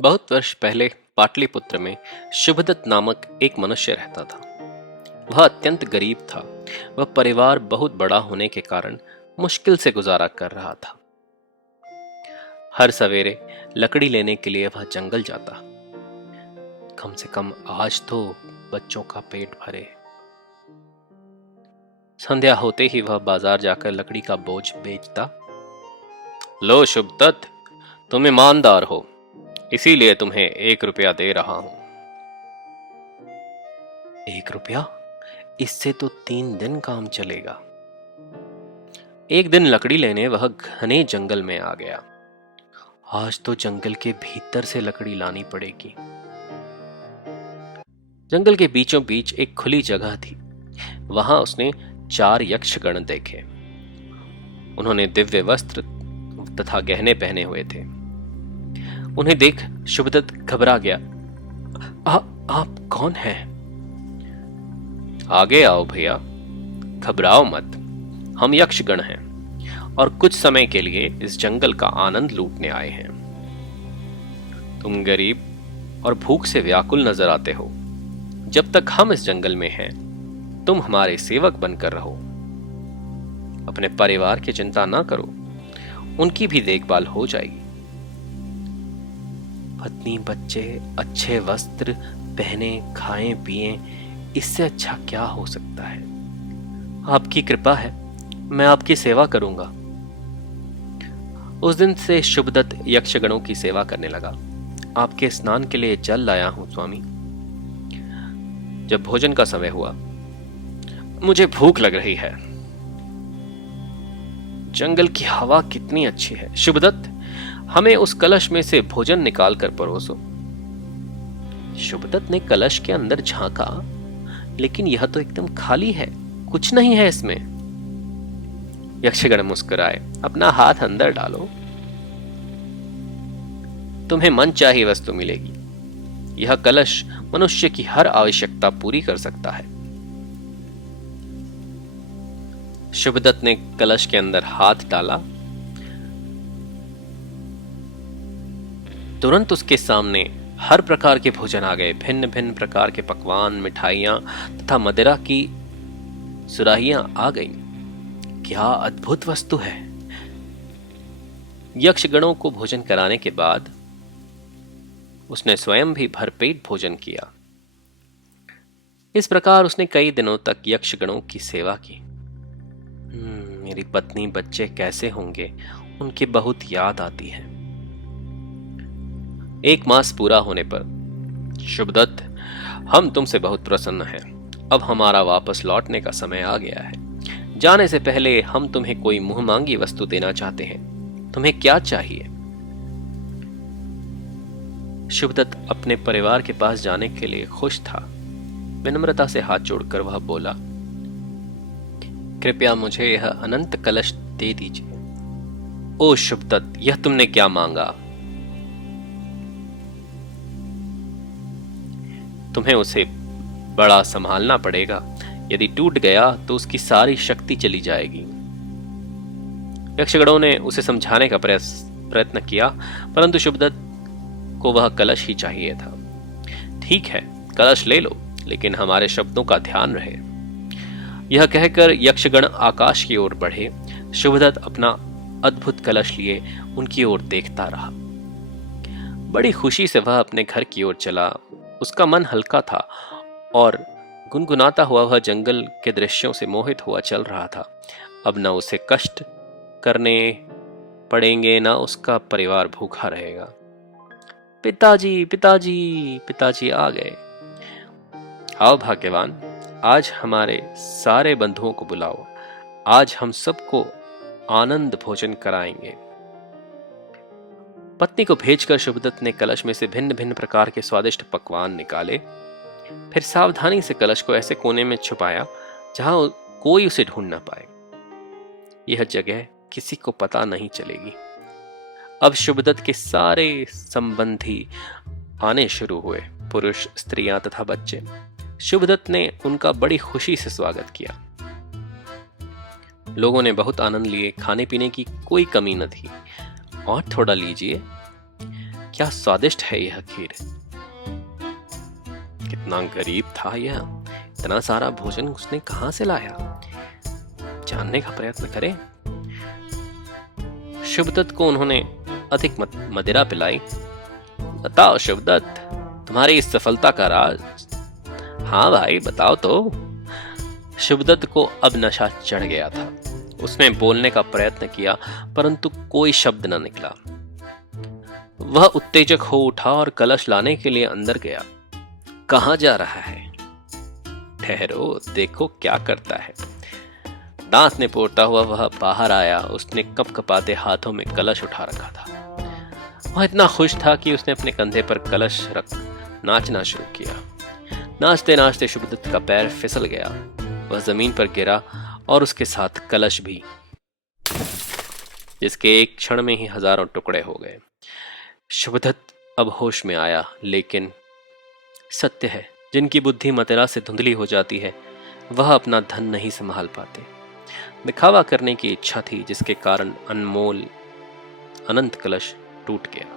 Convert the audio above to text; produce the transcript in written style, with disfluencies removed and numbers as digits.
बहुत वर्ष पहले पाटलिपुत्र में शुभदत्त नामक एक मनुष्य रहता था। वह अत्यंत गरीब था। वह परिवार बहुत बड़ा होने के कारण मुश्किल से गुजारा कर रहा था। हर सवेरे लकड़ी लेने के लिए वह जंगल जाता। कम से कम आज तो बच्चों का पेट भरे। संध्या होते ही वह बाजार जाकर लकड़ी का बोझ बेचता। लो शुभदत्त, तुम ईमानदार हो, इसीलिए तुम्हें 1 रुपया दे रहा हूं। 1 रुपया? इससे तो 3 दिन काम चलेगा। एक दिन लकड़ी लेने वह घने जंगल में आ गया। आज तो जंगल के भीतर से लकड़ी लानी पड़ेगी। जंगल के बीचों बीच एक खुली जगह थी। वहां उसने 4 यक्षगण देखे। उन्होंने दिव्य वस्त्र तथा गहने पहने हुए थे। उन्हें देख शुभदत्त घबरा गया। आप कौन हैं? आगे आओ भैया, घबराओ मत। हम यक्षगण हैं और कुछ समय के लिए इस जंगल का आनंद लूटने आए हैं। तुम गरीब और भूख से व्याकुल नजर आते हो। जब तक हम इस जंगल में हैं, तुम हमारे सेवक बनकर रहो। अपने परिवार की चिंता ना करो, उनकी भी देखभाल हो जाएगी। पत्नी बच्चे अच्छे वस्त्र पहने खाएं पिएं, इससे अच्छा क्या हो सकता है? आपकी कृपा है, मैं आपकी सेवा करूंगा। उस दिन से शुभदत्त यक्षगणों की सेवा करने लगा। आपके स्नान के लिए जल लाया हूं स्वामी। जब भोजन का समय हुआ, मुझे भूख लग रही है। जंगल की हवा कितनी अच्छी है। शुभदत्त, हमें उस कलश में से भोजन निकाल कर परोसो। शुभदत्त ने कलश के अंदर झांका, लेकिन यह तो एकदम खाली है, कुछ नहीं है इसमें। यक्षगण मुस्कुराए। अपना हाथ अंदर डालो, तुम्हें मनचाही वस्तु मिलेगी। यह कलश मनुष्य की हर आवश्यकता पूरी कर सकता है। शुभदत्त ने कलश के अंदर हाथ डाला। तुरंत उसके सामने हर प्रकार के भोजन आ गए। भिन्न भिन्न प्रकार के पकवान, मिठाइयां तथा मदिरा की सुराहियां आ गईं। क्या अद्भुत वस्तु है। यक्षगणों को भोजन कराने के बाद उसने स्वयं भी भरपेट भोजन किया। इस प्रकार उसने कई दिनों तक यक्षगणों की सेवा की। मेरी पत्नी बच्चे कैसे होंगे, उनकी बहुत याद आती है। 1 मास पूरा होने पर, शुभदत्त, हम तुमसे बहुत प्रसन्न हैं। अब हमारा वापस लौटने का समय आ गया है। जाने से पहले हम तुम्हें कोई मुंह मांगी वस्तु देना चाहते हैं। तुम्हें क्या चाहिए? शुभदत्त अपने परिवार के पास जाने के लिए खुश था। विनम्रता से हाथ जोड़कर वह बोला, कृपया मुझे यह अनंत कलश दे दीजिए। ओ शुभदत्त, यह तुमने क्या मांगा? तुम्हें उसे बड़ा संभालना पड़ेगा। यदि टूट गया तो उसकी सारी शक्ति चली जाएगी। यक्षगणों ने उसे समझाने का प्रयत्न किया, परंतु शुभदत्त को वह कलश ही चाहिए था। ठीक है, कलश ले लो, लेकिन हमारे शब्दों का ध्यान रहे। यह कहकर यक्षगण आकाश की ओर बढ़े। शुभदत्त अपना अद्भुत कलश लिए उनकी ओर देखता रहा। बड़ी खुशी से वह अपने घर की ओर चला। उसका मन हल्का था और गुनगुनाता हुआ वह जंगल के दृश्यों से मोहित हुआ चल रहा था। अब न उसे कष्ट करने पड़ेंगे, न उसका परिवार भूखा रहेगा। पिताजी पिताजी पिताजी आ गए। आओ भाग्यवान, आज हमारे सारे बंधुओं को बुलाओ। आज हम सबको आनंद भोजन कराएंगे। पत्नी को भेजकर शुभदत्त ने कलश में से भिन्न भिन्न प्रकार के स्वादिष्ट पकवान निकाले। फिर सावधानी से कलश को ऐसे कोने में छुपाया जहां कोई उसे ढूंढ न पाए। यह जगह किसी को पता नहीं चलेगी। अब शुभदत्त के सारे संबंधी आने शुरू हुए, पुरुष, स्त्रियां तथा बच्चे। शुभदत्त ने उनका बड़ी खुशी से स्वागत किया। लोगों ने बहुत आनंद लिए। खाने पीने की कोई कमी न थी। और थोड़ा लीजिए, क्या स्वादिष्ट है यह खीर। कितना गरीब था यह, इतना सारा भोजन उसने कहां से लाया, जानने का प्रयत्न करें। शुभदत्त को उन्होंने अधिक मदिरा पिलाई। बताओ शुभदत्त, तुम्हारी इस सफलता का राज। हाँ भाई बताओ तो। शुभदत्त को अब नशा चढ़ गया था। उसने बोलने का प्रयत्न किया परंतु कोई शब्द न निकला। वह उत्तेजक हो उठा और कलश लाने के लिए अंदर गया। कहां जा रहा है, ठहरो देखो क्या करता है। दांत ने पोड़ता हुआ वह बाहर आया। उसने कपकपाते हाथों में कलश उठा रखा था। वह इतना खुश था कि उसने अपने कंधे पर कलश रख नाचना शुरू किया। नाचते नाचते शुभदत्त का पैर फिसल गया। वह जमीन पर गिरा और उसके साथ कलश भी, जिसके एक क्षण में ही हजारों टुकड़े हो गए। शुभदत्त अब होश में आया, लेकिन सत्य है, जिनकी बुद्धि मदिरा से धुंधली हो जाती है वह अपना धन नहीं संभाल पाते। दिखावा करने की इच्छा थी जिसके कारण अनमोल अनंत कलश टूट गया।